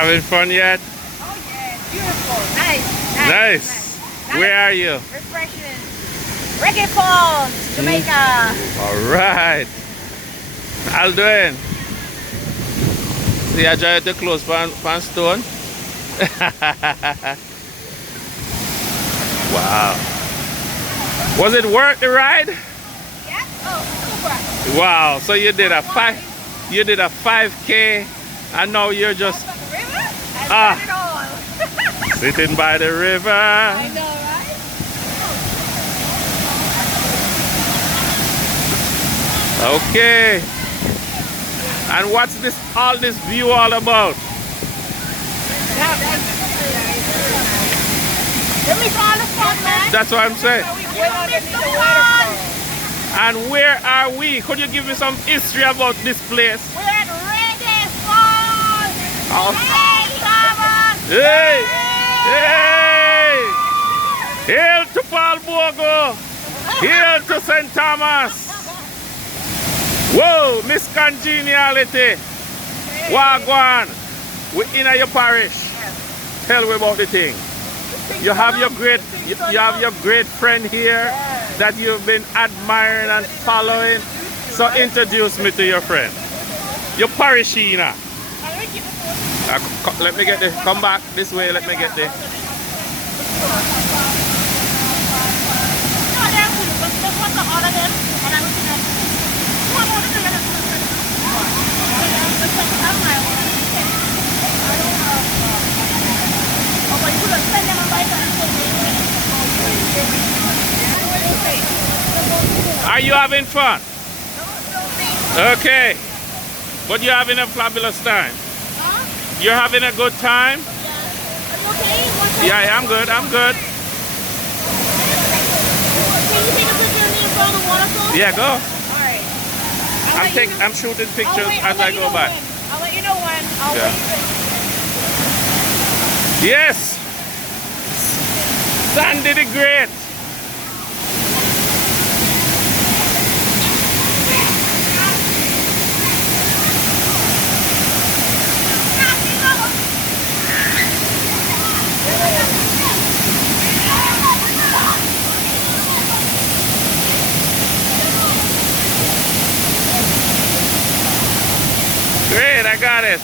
Having fun yet? Oh yeah, beautiful, nice. Nice. Where are you? Refreshing. Reggea Falls, Jamaica. All right. How doing? See, I try to close pan stone. Wow. Was it worth the ride? Yeah. Oh, super. Wow. So you did a 5K, and now you're just The river? I Ah. done it all. sitting by the river. I know, right? Okay. And what's all this view all about? You miss all the fun, man. That's what I'm saying. You miss the fun. And where are we? Could you give me some history about this place? We're at Reggea Falls. Oh. Hey, Thomas. Hey! Hey! Hail to Palbogo! Hail to St. Thomas! Whoa, Miss Congeniality! Wagwan! We're in your parish. Tell me about the thing. You have your great friend here that you've been admiring and following. So introduce me to your friend. Your parishioner. Let me get the come back this way, let me get the Are you having fun? Okay. But you're having a fabulous time. You're having a good time? Yeah, I'm good. I'm good. Can you take a picture of me in front of the waterfall? Yeah, go. Alright. I'm shooting pictures as I go by. I'll let you know when. I'll Yeah. wait. Yes. Sandy the Great. Great, I got it.